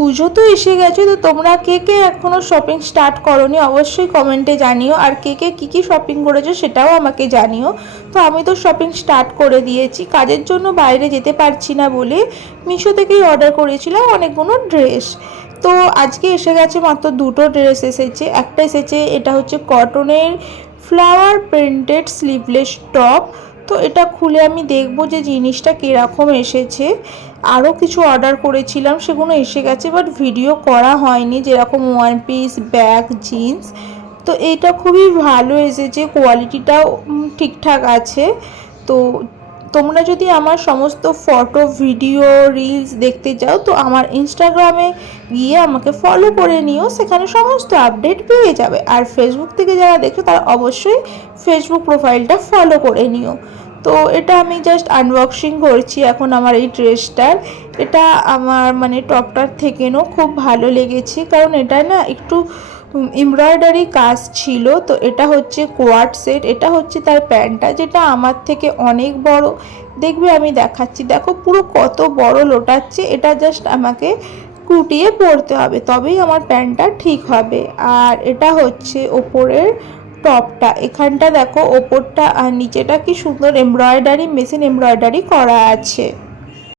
পুজো তো এসে গেছে, তো তোমরা কে কে এখনো শপিং স্টার্ট করোনি অবশ্যই কমেন্টে জানিও, আর কে কে কী কী শপিং করেছো সেটাও আমাকে জানিও। তো আমি তো শপিং স্টার্ট করে দিয়েছি, কাজের জন্য বাইরে যেতে পারছি না বলে মিশো থেকেই অর্ডার করেছিলাম অনেকগুলো ড্রেস। তো আজকে এসে গেছে, মাত্র দুটো ড্রেস এসেছে। একটা এসেছে, এটা হচ্ছে কটনের ফ্লাওয়ার প্রিন্টেড স্লিভলেস টপ। তো এটা খুলে আমি দেখবো যে জিনিসটা কীরকম এসেছে। আরও কিছু অর্ডার করেছিলাম, সেগুলো এসে গেছে, বাট ভিডিও করা হয়নি, যেরকম ওয়ান পিস, ব্যাগ, জিন্স। তো এইটা খুবই ভালো এসেছে, কোয়ালিটিটাও ঠিকঠাক আছে। তো তোমরা যদি আমার সমস্ত ফটো, ভিডিও, রিলস দেখতে চাও তো আমার ইনস্টাগ্রামে গিয়ে আমাকে ফলো করে নিও, সেখানে সমস্ত আপডেট পেয়ে যাবে। আর ফেসবুক থেকে যারা দেখছো তারা অবশ্যই ফেসবুক প্রোফাইলটা ফলো করে নিও। তো এটা আমি জাস্ট আনবক্সিং করছি এখন আমার এই ড্রেসটার। এটা আমার মানে টপটার থেকেও খুব ভালো লেগেছে, কারণ এটা না একটু এমব্রয়ডারি কাজ ছিল। তো এটা হচ্ছে কোয়ার্ড সেট, এটা হচ্ছে তার প্যান্টটা, যেটা আমার থেকে অনেক বড়। দেখবে আমি দেখাচ্ছি, দেখো পুরো কত বড় লোটাচ্ছে। এটা জাস্ট আমাকে কুটিয়ে পরতে হবে, তবেই আমার প্যান্টটা ঠিক হবে। আর এটা হচ্ছে ওপরের টপটা, এখানটা দেখো ওপরটা আর নিচেটা কি সুন্দর এমব্রয়ডারি, মেশিন এমব্রয়ডারি করা আছে।